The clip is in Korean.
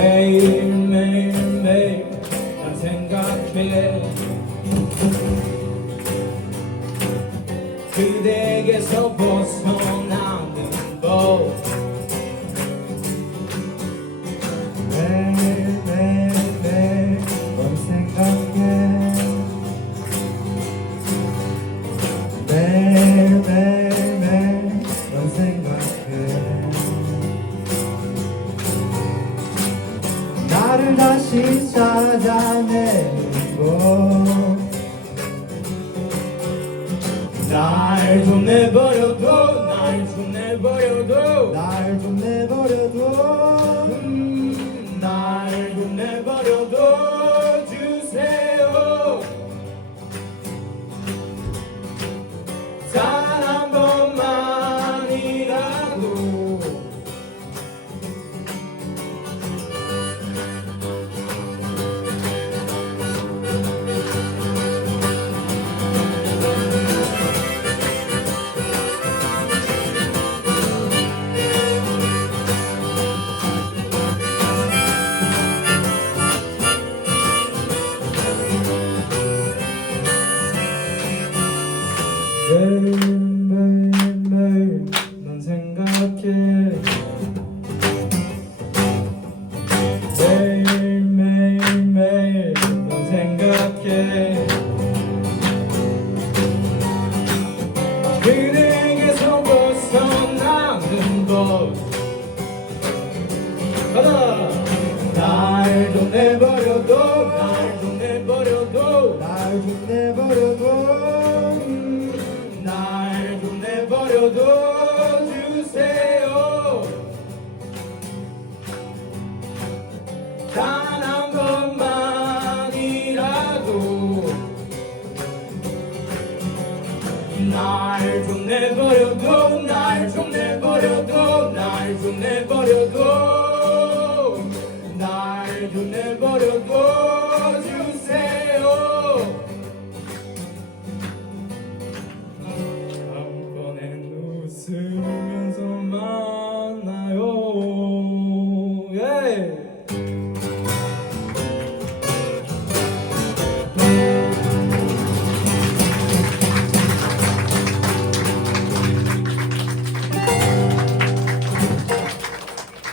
매일매일매일 난 생각해 찾아내고 날좀 내버려둬 날좀 내버려둬. 날좀 내버려둬 매일매일 매일 넌 생각해 매일매일 매일 넌 생각해 그에게서 벗어나는 것. 가자 날좀 내버려도 날좀 내버려도 날좀 내버려도 날 보내버려도 날 보내버려도 날 보내버려도 날 보내버려도